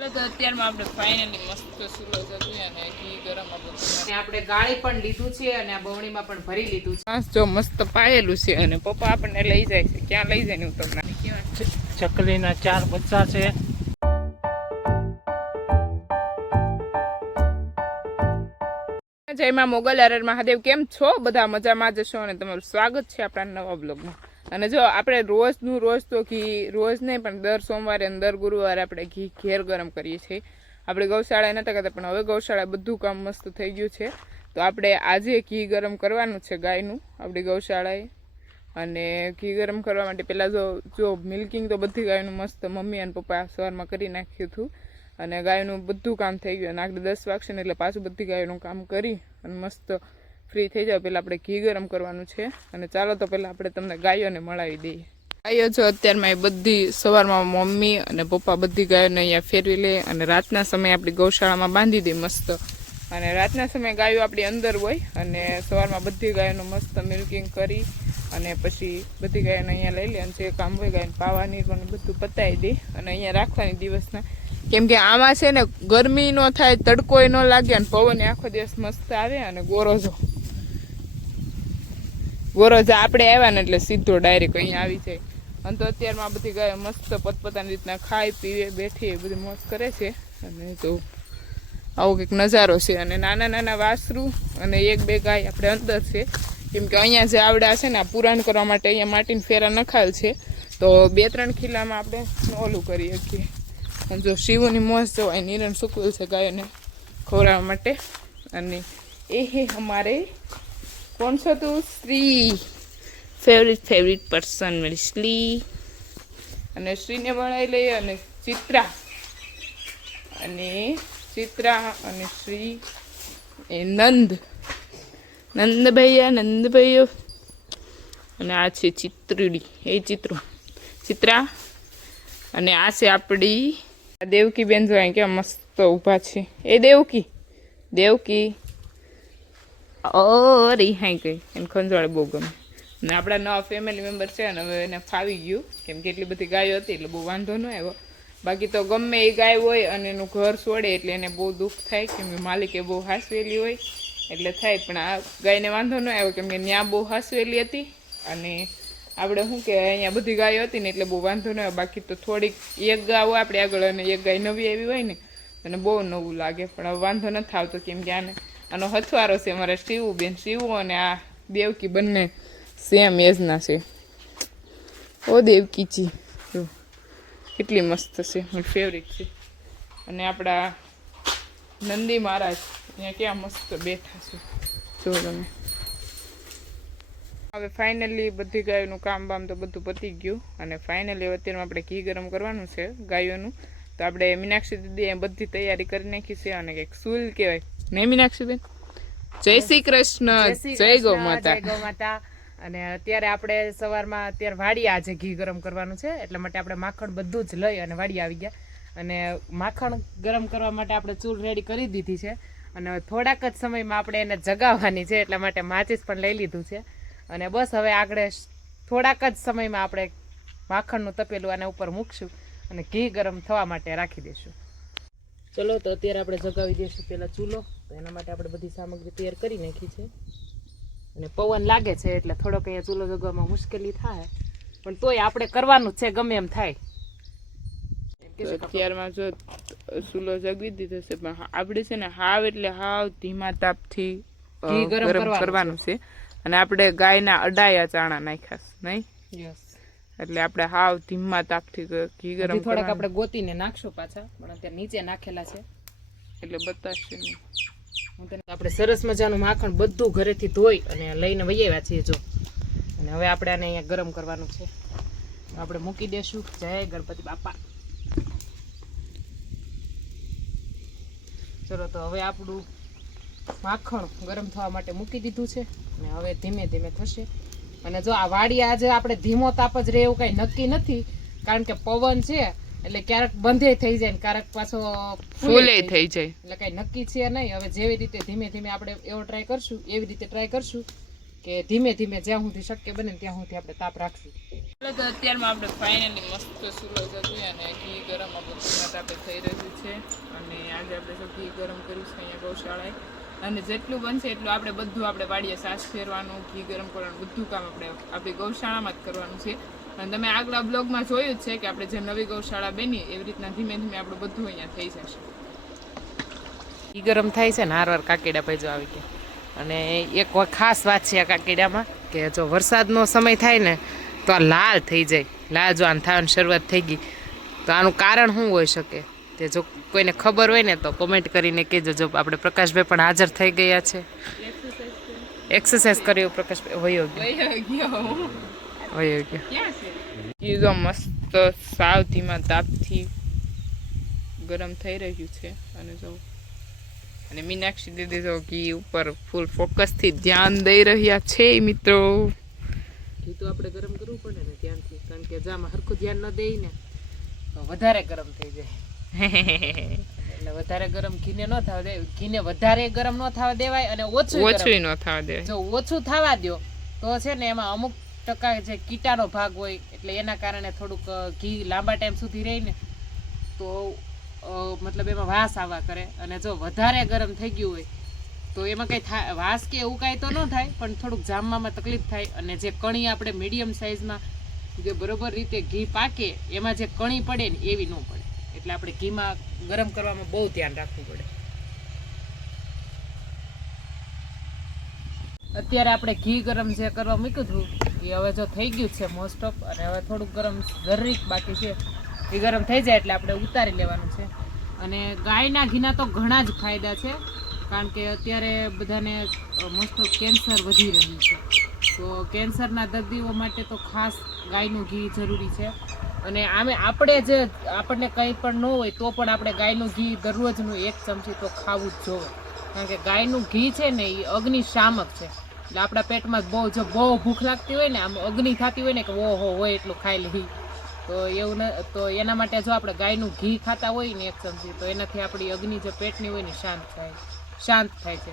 તો અત્યારમાં આપણે ફાઇનલી મસ્ત સુલો જતું અને ઘી ગરમ આપણે આપણે ગાળી પણ લીધું છે અને આ બવણીમાં પણ ભરી લીધું છે. માસ જો મસ્ત પાયેલું છે અને પપ્પા આપણને લઈ જાય છે. ક્યાં લઈ જાય ને હું તમને કેવા ચકલીના ચાર બચ્ચા છે. જય મોગલ હરર મહાદેવ કેમ છો? બધા મજામાં જશો અને તમારું સ્વાગત છે આપણા નવા બ્લોગમાં અને જો આપણે રોજનું રોજ તો ઘી, રોજ નહીં, પણ દર સોમવારે અને દર ગુરુવારે આપણે ઘી ઘેર ગરમ કરીએ છીએ. આપણે ગૌશાળાએ નહોતા કરતા, પણ હવે ગૌશાળા બધું કામ મસ્ત થઈ ગયું છે. તો આપણે આજે ઘી ગરમ કરવાનું છે ગાયનું, આપણી ગૌશાળાએ. અને ઘી ગરમ કરવા માટે પહેલાં જો જો મિલ્કિંગ તો બધી ગાયનું મસ્ત મમ્મી અને પપ્પા સવારમાં કરી નાખ્યું હતું. અને ગાયનું બધું કામ થઈ ગયું. અને આગળ દસ વાગશે ને એટલે પાછું બધી ગાયનું કામ કરી અને મસ્ત ફ્રી થઈ જાવ પહેલાં આપણે ઘી ગરમ કરવાનું છે અને ચાલો તો પહેલાં આપણે તમને ગાયોને મળાવી દઈએ. ગાયો જો અત્યારમાં એ બધી સવારમાં મમ્મી અને પપ્પા બધી ગાયોને અહીંયા ફેરવી લે અને રાતના સમયે આપણી ગૌશાળામાં બાંધી દે મસ્ત. અને રાતના સમયે ગાયો આપણી અંદર હોય અને સવારમાં બધી ગાયોનું મસ્ત મિલ્કિંગ કરી અને પછી બધી ગાયોને અહીંયા લઈ લે અને જે કામ હોય ગાયને પાવાની પણ બધું પતાવી દે અને અહીંયા રાખવાની દિવસના. કેમ કે આમાં છે ને ગરમી ન થાય તડકોય ન લાગે અને પવન આખો દિવસ મસ્ત આવે અને ગોરોજો ગોરોજો આપણે આવ્યા ને એટલે સીધો ડાયરેક્ટ અહીંયા આવી જાય. અને તો અત્યારમાં આ બધી ગાયો મસ્ત પોતપોતાની રીતના ખાઈ પીવે, બેઠી એ બધી મોજ કરે છે. અને તો આવો કંઈક નજારો છે. અને નાના નાના વાસરું અને એક બે ગાય આપણે અંદર છે. કેમ કે અહીંયા જે આવડા છે ને, આ પુરાણ કરવા માટે અહીંયા માટીને ફેરા નખાયેલ છે. તો બે ત્રણ ખીલામાં આપણે ઓલું કરી શકીએ. અને જો શિવની મોજ જવાય નિરણ સૂકવેલ છે ગાયોને ખવડાવવા માટે. અને એ હે હમારે કોણ છો તું શ્રી ફેવરિટ ફેવરિટ પર્સન મારી શ્રી અને શ્રીને ભણાવી લઈએ અને ચિત્રા. અને ચિત્રા અને શ્રી એ નંદ. નંદ ભૈયા નંદ ભૈયો અને આ છે ચિત્રુડી. એ ચિત્રો. ચિત્રા. અને આ છે આપણી દેવકી બેન જો કે કેવા મસ્ત ઊભા છે. એ દેવકી. દેવકી. ઓ રી હાઈ ગઈ એને ખંજવાળે બહુ ગમે. ને આપણા નવા ફેમિલી મેમ્બર છે અને હવે એને ફાવી ગયું. કેમ કે એટલી બધી ગાયો હતી, એટલે બહુ વાંધો ન આવ્યો. બાકી તો ગમે એ ગાય હોય અને એનું ઘર છોડે એટલે એને બહુ દુઃખ થાય, કેમ કે માલિકે બહુ હાસવેલી હોય, એટલે થાય. પણ આ ગાયને વાંધો ન આવ્યો, કેમ કે ત્યાં બહુ હાસવેલી હતી અને આપણે શું કે અહીંયા બધી ગાયો હતી ને એટલે બહુ વાંધો ન આવ્યો. બાકી તો થોડીક, એક ગાય હોય આપણે આગળ અને એક ગાય નવી આવી હોય ને અને બહુ નવું લાગે. પણ હવે વાંધો નથી આવતો, કેમ કે આને આનો હથવારો છે અમારા શિવું બેન, શિવું અને આ દેવકી બંને સેમ એજના છે. ઓ દેવકીજી જો કેટલી મસ્ત છે, મારી ફેવરિટ છે. અને આપણા નંદી મહારાજ અહીંયા ક્યાં મસ્ત બેઠા છે, જો તમે. હવે ફાઇનલી બધી ગાયોનું કામ બામ તો બધું પતી ગયું. અને ફાઇનલી અત્યારમાં આપણે ઘી ગરમ કરવાનું છે ગાયોનું. તો આપણે મીનાક્ષી દીદી બધી તૈયારી કરી નાખી છે અને કંઈક સૂલ કહેવાય. નહીં મીનાક્ષીબેન જય શ્રી કૃષ્ણ. જય ગૌ માતા જય ગૌ માતા અને અત્યારે આપણે સવારમાં અત્યારે વાડી આજે ઘી ગરમ કરવાનું છે એટલા માટે આપણે માખણ બધું જ લઈ અને વાડી આવી ગયા. અને માખણ ગરમ કરવા માટે આપણે ચૂલ રેડી કરી દીધી છે. અને થોડાક જ સમયમાં આપણે એને જગાવવાની છે એટલા માટે માચીસ પણ લઈ લીધું છે. અને બસ હવે આગળ થોડાક જ સમયમાં આપણે માખણનું તપેલું આના ઉપર મૂકશું અને ઘી ગરમ થવા માટે રાખી દઈશું. ચલો તો અત્યારે આપણે જગાવી દઈશું પહેલાં ચૂલો. તો એના માટે આપણે બધી સામગ્રી તૈયાર કરી નાખી છે. અને પવન લાગે છે એટલે થોડોક અહીંયા ચૂલો જગવામાં મુશ્કેલી થાય. પણ તોય આપણે કરવાનું છે ગમે એમ થાય. અત્યારમાં જો ચૂલો જગવી દીધો છે પણ આપણે છે ને હાવ એટલે હાવ ધીમા તાપથી ગરમ કરવાનું છે. અને આપણે ગાયના અડાયા ચાણા નાખ્યા નહીં? યસ એટલે આપણે હાવ ધીમા તાપથી ઘી ગરમ થોડાક આપણે ગોતીને નાખશું પાછા પણ અત્યારે નીચે નાખેલા છે. એટલે બતાવશે નહીં. આપણે સરસ મજાનું માખણ બધું ઘરેથી ધોઈ અને લઈને વહી આવ્યા છીએ જો. અને હવે આપણે આને અહીંયા ગરમ કરવાનું છે. આપણે મૂકી દેશું. જય ગણપતિ બાપા. ચલો તો હવે આપણું માખણ ગરમ થવા માટે મૂકી દીધું છે. અને હવે ધીમે ધીમે થશે. અને જો આ વાડી આજે આપણે ધીમો તાપ જ રહે એવું કઈ નક્કી નથી કારણ કે પવન છે એટલે ક્યારેક બંધે થઈ જાય ને ક્યારેક પાછો ફૂલે થઈ જાય. એટલે કઈ નક્કી છે નહીં. હવે જેવી રીતે ધીમે ધીમે આપણે એવો ટ્રાય કરશું એવી રીતે ટ્રાય કરશું કે ધીમે ધીમે જ્યાં સુધી શક્ય બને ત્યાં સુધી આપણે તાપ રાખશું. એટલે તો અત્યારમાં આપણે ફાઇનલી મસ્ત સુલો જતી અને ઘી ગરમ આપણું થઈ રહ્યું છે. અને આજે આપણે ઘી ગરમ કર્યું છે અહીંયા ગૌશાળાએ. અને જેટલું બનશે એટલું આપણે બધું આપણે વાડીએ સાસ ફેરવાનું, ઘી ગરમ કરવાનું, બધું કામ આપણે આપણી ગૌશાળામાં જ કરવાનું છે. અને તમે આગલા બ્લોગમાં જોયું જ છે કે આપણે જે નવી ગૌશાળા બની, એવી રીતના ધીમે ધીમે આપણું બધું અહીંયા થઈ જશે. ઘી ગરમ થાય છે ને, હારવાર કાકેડા ભાઈ આવી ગયા. અને એક ખાસ વાત છે આ કાકેડામાં, કે જો વરસાદનો સમય થાય ને, તો આ લાલ થઈ જાય. લાલ જો આમ થવાની શરૂઆત થઈ ગઈ, તો આનું કારણ શું હોઈ શકે? તે જો કોઈને ખબર હોય ને તો કોમેન્ટ કરીને કહેજો જો આપણે પ્રકાશભાઈ પણ હાજર થઈ ગયા છે. એક્સરસાઇઝ કરી પ્રકાશભાઈ વયો ગયો. ગયો. વયો ગયો. ક્યાં તો મસ્ત સાવ ધીમા તાપથી ગરમ થઈ રહ્યું છે. અને જો અને મીનાક્ષી દીદી તો ઘી ઉપર ફૂલ ફોકસથી ધ્યાન દઈ રહ્યા છે મિત્રો. ઘી તો આપણે ગરમ કરવું પડે ને ત્યાંથી કારણ કે જામાં હરખું ધ્યાન ન દઈ ને. તો વધારે ગરમ થઈ જાય. એટલે વધારે ગરમ ઘીને ન થવા દે ઘીને વધારે ગરમ ન થવા દેવાય અને ઓછું ઓછું ન થવા દે જો ઓછું થવા દો તો છે ને એમાં અમુક ટકા જે કીટાનો ભાગ હોય એટલે એના કારણે થોડુંક ઘી લાંબા ટાઈમ સુધી રહે ને તો મતલબ એમાં વાસ આવવા કરે. અને જો વધારે ગરમ થઈ ગયું હોય તો એમાં કંઈ વાસ કે એવું કાંઈ તો ન થાય પણ થોડુંક જામવામાં તકલીફ થાય. અને જે કણી આપણે મીડિયમ સાઇઝમાં જે બરોબર રીતે ઘી પાકે એમાં જે કણી પડે ને એવી ન પડે. એટલે આપણે ઘીમાં ગરમ કરવામાં બહુ ધ્યાન રાખવું પડે. અત્યારે આપણે ઘી ગરમ જે કરવા મૂક્યું હતું, એ હવે જો થઈ ગયું છે મોસ્ટ ઓફ અને હવે થોડુંક ગરમ જરીક બાકી છે, એ ગરમ થઈ જાય એટલે આપણે ઉતારી લેવાનું છે. અને ગાયના ઘીના તો ઘણા જ ફાયદા છે, કારણ કે અત્યારે બધાને મોસ્ટ ઓફ કેન્સર વધી રહ્યું છે. તો કેન્સરના દર્દીઓ માટે તો ખાસ ગાયનું ઘી જરૂરી છે. અને આમે આપણે જે આપણને કંઈ પણ ન હોય, તો પણ આપણે ગાયનું ઘી દરરોજનું એક ચમચી તો ખાવું જ જોઈએ કારણ કે ગાયનું ઘી છે ને એ અગ્નિશામક છે. એટલે આપણા પેટમાં બહુ જો બહુ ભૂખ લાગતી હોય ને, આમ અગ્નિ થતી હોય ને કે ઓહો, હોય એટલું ખાઈ લઈ તો એવું ન તો એના માટે જો આપણે ગાયનું ઘી ખાતા હોય ને એક ચમચી, તો એનાથી આપણી અગ્નિ જે પેટની હોય ને, શાંત થાય. શાંત થાય છે.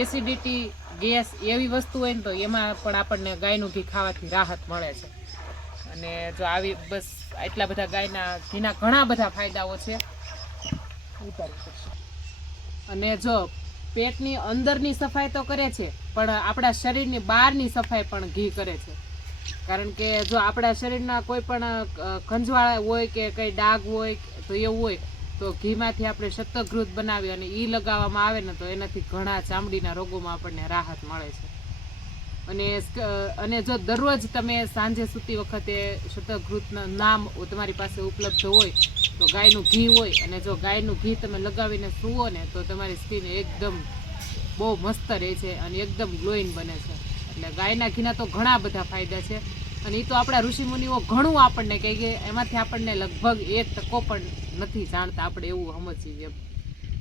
એસિડિટી, ગેસ એવી વસ્તુ હોય ને, તો એમાં પણ આપણને ગાયનું ઘી ખાવાથી રાહત મળે છે. અને જો આવી બસ આટલા બધા ગાયના ઘીના ઘણા બધા ફાયદાઓ છે અને જો પેટની અંદરની સફાઈ તો કરે છે, પણ આપણા શરીરની બહારની સફાઈ પણ ઘી કરે છે. કારણ કે જો આપણા શરીરના કોઈ પણ ખંજવાળ હોય કે કંઈ ડાઘ હોય તો એવું હોય, તો ઘીમાંથી આપણે શતઘૃત બનાવી અને એ લગાવવામાં આવે ને તો એનાથી ઘણા ચામડીના રોગોમાં આપણને રાહત મળે છે. અને અને જો દરરોજ તમે સાંજે સૂતી વખતે શતઘૃતના નામ તમારી પાસે ઉપલબ્ધ હોય, તો ગાયનું ઘી હોય, અને જો ગાયનું ઘી તમે લગાવીને સૂવો ને, તો તમારી સ્કિન એકદમ બહુ મસ્ત રહે છે અને એકદમ ગ્લોઈંગ બને છે. એટલે ગાયના ઘીના તો ઘણા બધા ફાયદા છે. અને એ તો આપણા ઋષિમુનિઓ ઘણું આપણને કહે કે એમાંથી આપણને લગભગ એક ટકો પણ નથી જાણતા, આપણે એવું સમજીએ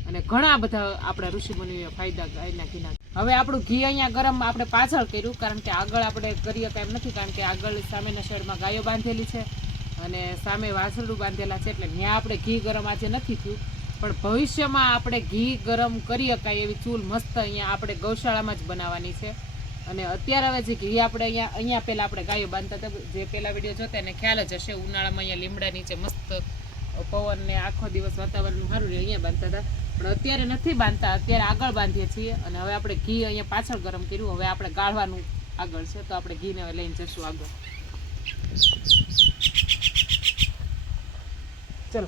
અને ઘણા બધા આપણા ઋષિમુનિઓએ ફાયદા ગાયના ઘીના હવે આપણું ઘી અહીંયા ગરમ આપણે પાછળ કર્યું, કારણ કે આગળ આપણે કરીએ કાંઈ નથી, કારણ કે આગળ સામેના શેડમાં ગાયો બાંધેલી છે અને સામે વાસરડું બાંધેલા છે એટલે ત્યાં આપણે ઘી ગરમ આજે નથી થયું. પણ ભવિષ્યમાં આપણે ઘી ગરમ કરી શકાય એવી ચૂલ મસ્ત અહીંયા આપણે ગૌશાળામાં જ બનાવવાની છે. અને અત્યારે હવે જે ઘી આપણે અહીંયા અહીંયા પહેલાં આપણે ગાયો બાંધતા હતા, જે પહેલાં વીડિયો જોતા એને ખ્યાલ જ હશે, ઉનાળામાં અહીંયા લીમડા નીચે મસ્ત પવન ને આખો દિવસ વાતાવરણ સારું રહે અહીંયા બાંધતા હતા. પણ અત્યારે નથી બાંધતા અત્યારે આગળ બાંધીએ છીએ અને હવે આપણે ઘી અહીંયા પાછળ ગરમ કર્યું હવે આપણે ગાળવાનું આગળ છે તો આપણે ઘીને હવે લઈને જશું આગળ. ચલો.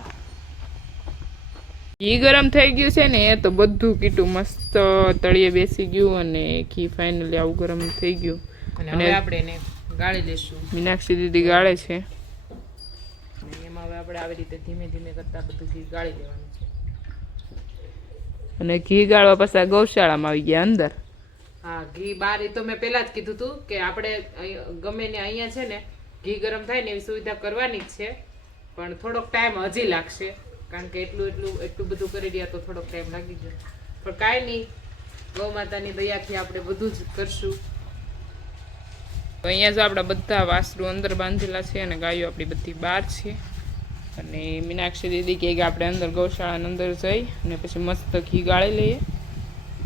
ઘી ગરમ થઈ ગયું છે ને એ તો બધું કીટું મસ્ત તળિયે બેસી ગયું અને ઘી ફાઇનલી આવું ગરમ થઈ ગયું. અને આપણે એને ગાળી લેશું મીનાક્ષી દીદી ગાળે છે. એમાં હવે આપણે આવી રીતે ધીમે ધીમે કરતા બધું ઘી ગાળી દેવાનું છે. અને ઘી ગાળવા પાછા ગૌશાળામાં આવી ગયા અંદર? હા ઘી બાર એ તો મેં પહેલા જ કીધું હતું કે આપણે ગમે ને અહીંયા છે ને ઘી ગરમ થાય ને એવી સુવિધા કરવાની જ છે. પણ થોડોક ટાઈમ હજી લાગશે. કારણ કે એટલું એટલું એટલું બધું કરી રહ્યા તો થોડોક ટાઈમ લાગી જાય પણ કાંઈ નહીં ગૌ માતાની દયાથી આપણે બધું જ કરશું. તો અહીંયા જો આપણા બધા વાસરું અંદર બાંધેલા છે અને ગાયો આપણી બધી બહાર છે. અને મીનાક્ષી દીદી કહે કે આપણે અંદર ગૌશાળાની અંદર જઈ અને પછી મસ્ત ઘી ગાળી લઈએ.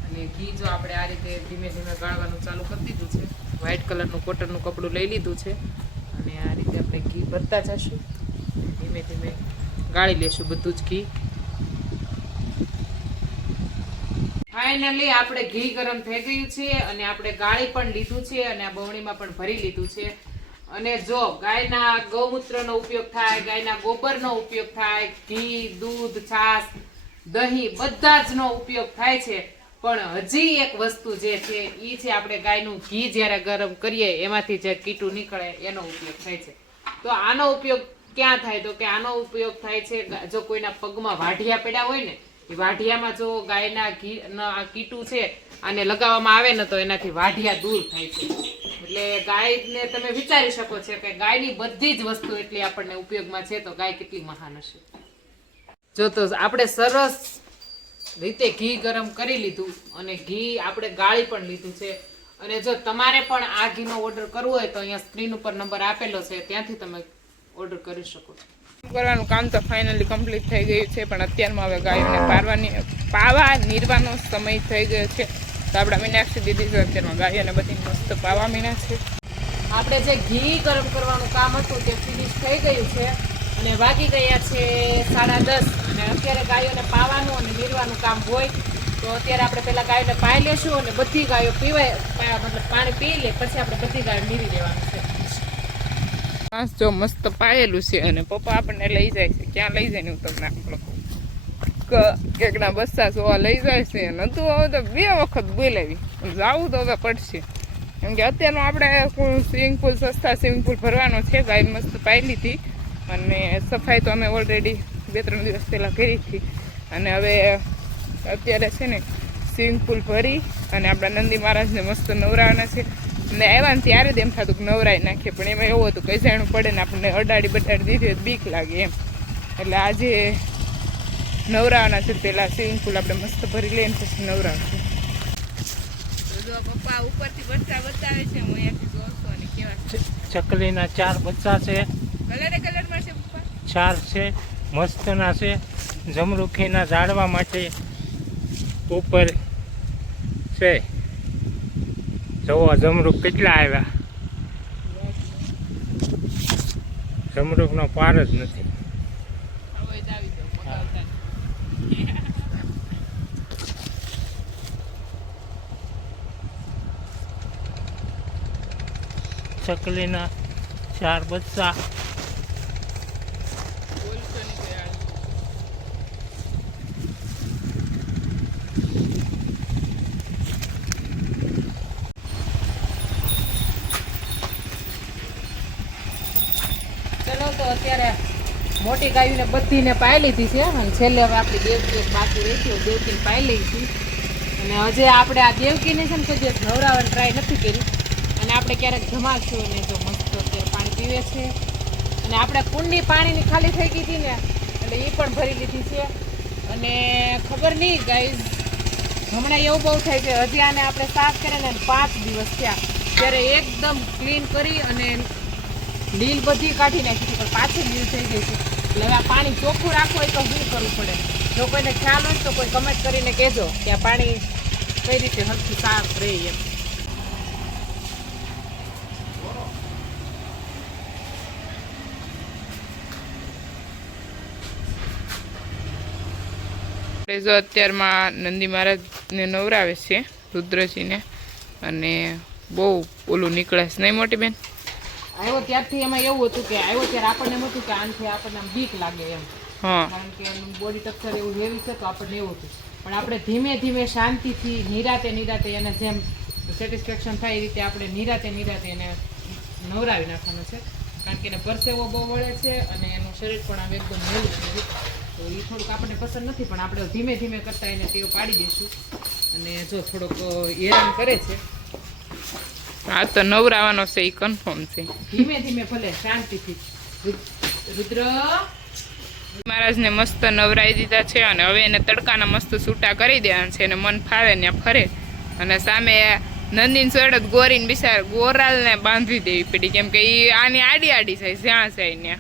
અને ઘી જો આપણે આ રીતે ધીમે ધીમે ગાળવાનું ચાલુ કરી દીધું છે. વ્હાઇટ કલરનું કોટનનું કપડું લઈ લીધું છે. અને આ રીતે આપણે ઘી ભરતા જશું. ધીમે ધીમે ગાળી લેશું બધું જ ઘી. ફાઇનલી આપણે ઘી ગરમ થઈ ગયું છે અને આપણે ગાળી પણ લીધું છે અને આ બવણીમાં પણ ભરી લીધું છે. અને જો ગાયના ગૌમૂત્રનો ઉપયોગ થાય, ગાયના ગોબરનો ઉપયોગ થાય, ઘી, દૂધ, છાશ, દહીં, બધા જ નો ઉપયોગ થાય છે. પણ હજી એક વસ્તુ જે છે એ છે આપણે ગાયનું ઘી જ્યારે ગરમ કરીએ, એમાંથી જે કીટું નીકળે, એનો ઉપયોગ થાય છે. તો આનો ઉપયોગ ક્યાં થાય? તો કે આનો ઉપયોગ થાય છે, જો કોઈના પગમાં વાઢિયા પડ્યા હોય ને વાઢિયામાં જો ગાયના ઘી આ કીટું છે આને લગાવવામાં આવે ને તો એનાથી વાઢિયા દૂર થાય છે. એટલે ગાયને તમે વિચારી શકો છો કે ગાયની બધી જ વસ્તુ એટલી આપણને ઉપયોગમાં છે તો ગાય કેટલી મહાન હશે. જો તો આપણે સરસ રીતે ઘી ગરમ કરી લીધું અને ઘી આપણે ગાળી પણ લીધું છે. અને જો તમારે પણ આ ઘીનો ઓર્ડર કરવો હોય તો અહીંયા સ્ક્રીન ઉપર નંબર આપેલો છે, ત્યાંથી તમે ઓર્ડર કરી શકો છો. કરવાનું કામ તો ફાઇનલી કમ્પ્લીટ થઈ ગયું છે, પણ અત્યારમાં હવે ગાયોને પારવાની, પાવા નીરવાનો સમય થઈ ગયો છે. તો આપણા મીનાક્ષી દીદી છે અત્યારમાં ગાયોને બધી મસ્ત પાવા મીના છે. આપણે જે ઘી ગરમ કરવાનું કામ હતું તે ફિનિશ થઈ ગયું છે અને વાગી ગયા છે સાડા દસ. અને અત્યારે ગાયોને પાવાનું અને નીરવાનું કામ હોય, તો અત્યારે આપણે પહેલા ગાયોને પાઈ લેશું અને બધી ગાયો પીવાય મતલબ પાણી પી લે, પછી આપણે બધી ગાયો નીરી લેવાનું પાંચ જો મસ્ત પાયેલું છે અને પપ્પા આપણને લઈ જાય છે. ક્યાં લઈ જાય હું તમને આપણો કેકના બસ્સા જોવા લઈ જાય છે નતું હવે તો બે વખત બોલાવી. જવું તો હવે પડશે. કેમ કે અત્યારનું આપણે સ્વિમિંગ પુલ સસ્તા સ્વિમિંગ પુલ ભરવાનો છે ગાય મસ્ત પાઈ લીધી અને સફાઈ તો અમે ઓલરેડી બે ત્રણ દિવસ પહેલાં કરી હતી. અને હવે અત્યારે છે ને સ્વિમિંગ પુલ ભરી અને આપણા નંદી મહારાજને મસ્ત નવરાવાના છે. ને આવ્યા ને ત્યારે જ એમ થતું કે નવરાઈ નાખીએ પણ એમાં એવું હતું કે જાણું પડે ને આપણને અડાડી બટાડી દીધી હોય બીક લાગે એમ. એટલે આજે નવરાવાના છે પેલા સ્વિમિંગ પુલ આપણે મસ્ત ભરી લઈને પછી નવરાવશું પપ્પા ઉપરથી બચ્ચા બતાવે છે હું અહીંયાથી જોઉં અને કેવા ચકલીના ચાર બચ્ચા છે. કલર કલરમાં છે પપ્પા? ચાર છે મસ્તના છે. જમરૂખીના ઝાડવા માટે ઉપર છે. જોવો જમરૂખ કેટલા આવ્યા? જમરૂખનો પાર જ નથી. ચકલીના ચાર બચ્ચા બોલશો નહીં કોઈ આ. ચલો તો અત્યારે મોટી ગાયોને બધીને પાઈ લીધી છે, અને છેલ્લે હવે આપણે દેવકી બાકી રહી છે દેવકીને પાઈ લઈશું અને હજે આપણે આ દેવકીને છે ને કોઈ દિવસ નવરાવાની ટ્રાય નથી કરી. અને આપણે ક્યારેક જમાશું ને જો મસ્ત અત્યારે પાણી પીવે છે. અને આપણે કુંડી પાણીની ખાલી થઈ ગઈ હતી ને, એટલે એ પણ ભરી લીધી છે. અને ખબર નહીં ગાઈઝ હમણાં એવું બહુ થાય છે હજી આને આપણે સાફ કરીને પાંચ દિવસ થયા. ત્યારે એકદમ ક્લીન કરી અને લીલ બધી કાઢી નાખી છે પણ પાછી લીલ થઈ ગઈ છે. એટલે હવે આ પાણી ચોખ્ખું રાખવું હોય તો શું કરવું પડે? જો કોઈને ખ્યાલ હોય તો કોઈ કમેન્ટ કરીને કહેજો કે આ પાણી કઈ રીતે હરખું સાફ રહે એમ. જો અત્યારમાં નંદી મહારાજને નવરાવે છે, રુદ્રજીને. અને બહુ ઓલું નીકળે નહીં મોટી બેન? આવ્યો ત્યારથી એમાં એવું હતું કે આવ્યો ત્યારે આપણને એમ હતું કે આનાથી આપણને આમ બીક લાગે એમ. કારણ કે એનું બોડી સ્ટ્રક્ચર એવું હેવી છે તો આપણને એવું હતું. પણ આપણે ધીમે ધીમે શાંતિથી નિરાતે નિરાતે એને જેમ સેટિસ્ફેક્શન થાય એ રીતે આપણે નિરાતે નિરાતે એને નવરાવી નાખવાનું છે. કારણ કે એને પરસેવો બહુ વળે છે અને એનું શરીર પણ આમ એકદમ હેલું છે. તો એ થોડુંક આપણને પસંદ નથી પણ આપણે ધીમે ધીમે કરતા એને ટેવ પાડી દઈશું. અને જો થોડોક હેરાન કરે છે આ તો નવરાવાનો છે એ કન્ફર્મ છે. ધીમે ધીમે ભલે શાંતિથી. રુદ્ર મહારાજને મસ્ત નવરાઈ દીધા છે અને હવે એને તડકાના મસ્ત છૂટા કરી દેવાના છે અને મન ફાવે ને ફરે. અને સામે નંદીન સડત ગોરીને બિચાર ગોરાલને બાંધી દેવી પડી. કેમ કે એ આની આડી આડી થાય જ્યાં જાય ત્યાં.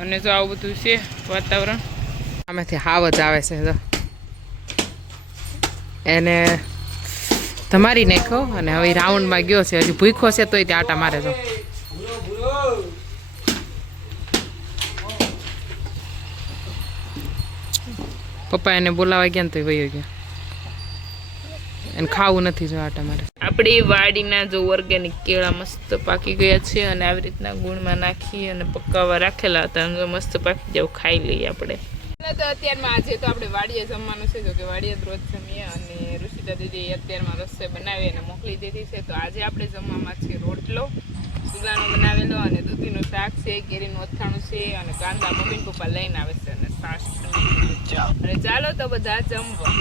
અને જો આવું બધું છે વાતાવરણ. આમાંથી હાવ જ આવે છે એને ધમારી નાખ્યો અને હવે રાઉન્ડમાં ગયો છે, હજી ભૂખો છે, તોય તે આટા મારે જો પપ્પા એને બોલાવા ગયા ને તો વયો ગયા. એને ખાવું નથી જો આટા મારે. આપણી વાડીના જો ઓર્ગેનિક કેળા મસ્ત પાકી ગયા છે, અને આવી રીતના ગુણમાં નાખી અને પકાવવા રાખેલા હતા મસ્ત પાકી જાવ, ખાઈ લઈએ આપણે. તો અત્યારમાં આજે તો આપણે વાડીએ જમવાનું છે જો કે વાડીએ જ રોજ જમીએ અને ઋષિતા દીદી અત્યારમાં રસોઈ બનાવી અને મોકલી દીધી છે. તો આજે આપણે જમવામાં છે રોટલો સુલાનો બનાવેલો અને દૂધીનું શાક છે કેરીનું અથાણું છે અને કાંદા મમ્મી પપ્પા લઈને આવે છે અને છાશ અને ચાલો તો બધા જમવા.